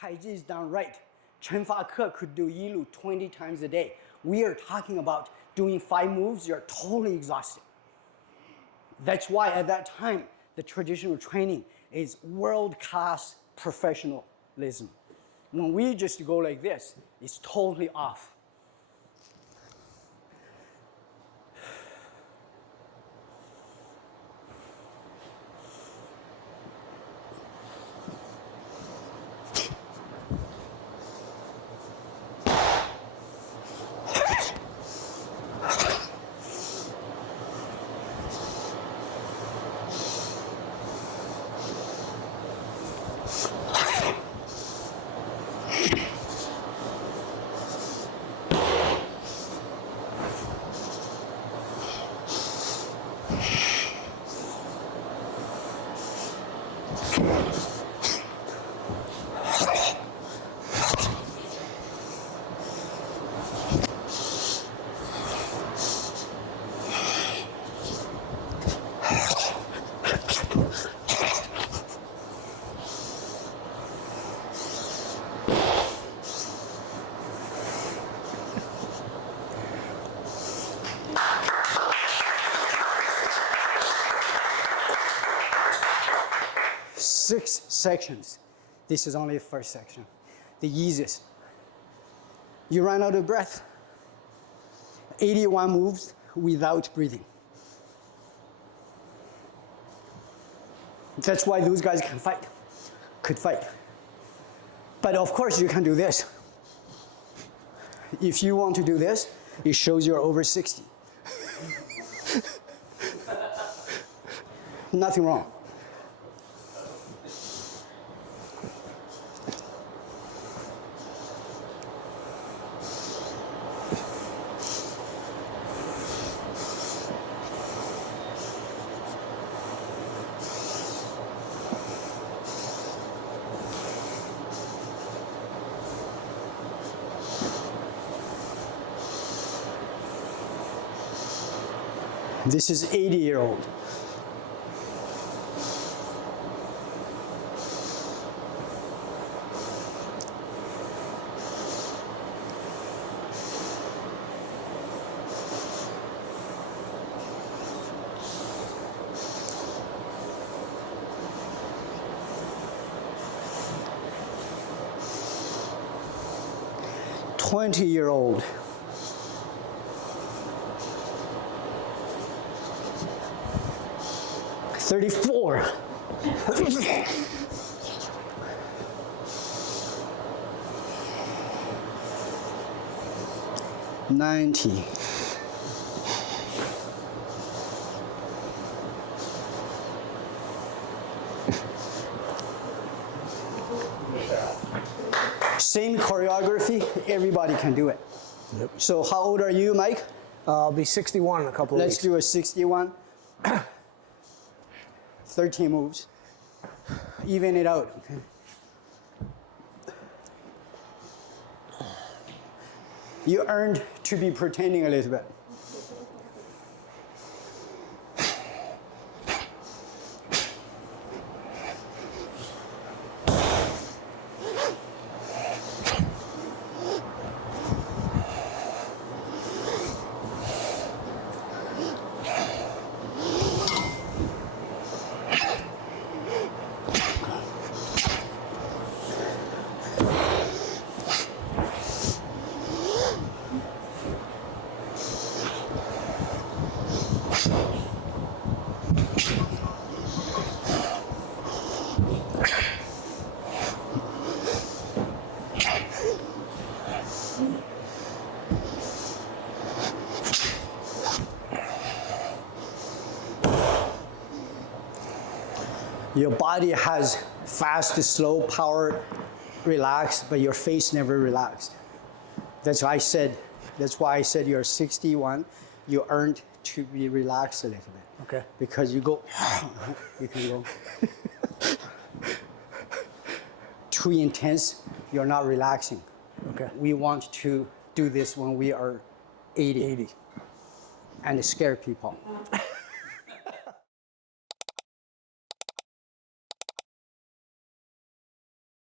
Tai Chi is done right, Chen Fa could do Yilu 20 times a day. We are talking about doing 5 moves, you're totally exhausted. That's why at that time, the traditional training is world-class professionalism. When we just go like this, it's totally off. Six sections. This is only the first section, the easiest. You run out of breath. 81 moves without breathing. That's why those guys could fight. But of course you can do this. If you want to do this, it shows you're over 60. Nothing wrong. This is 80-year-old. Twenty-year-old. 34. 90. Same choreography, everybody can do it. Yep. So how old are you, Mike? I'll be 61 in a couple of weeks. Let's do a 61. 13 moves. Even it out, okay? You earned to be pretending a little bit. Your body has fast, slow, power, relaxed, but your face never relaxed. That's why I said you're 61. You earned to be relaxed a little bit. Okay. Because you go, you can go too intense, you're not relaxing. Okay. We want to do this when we are 80. And scare people.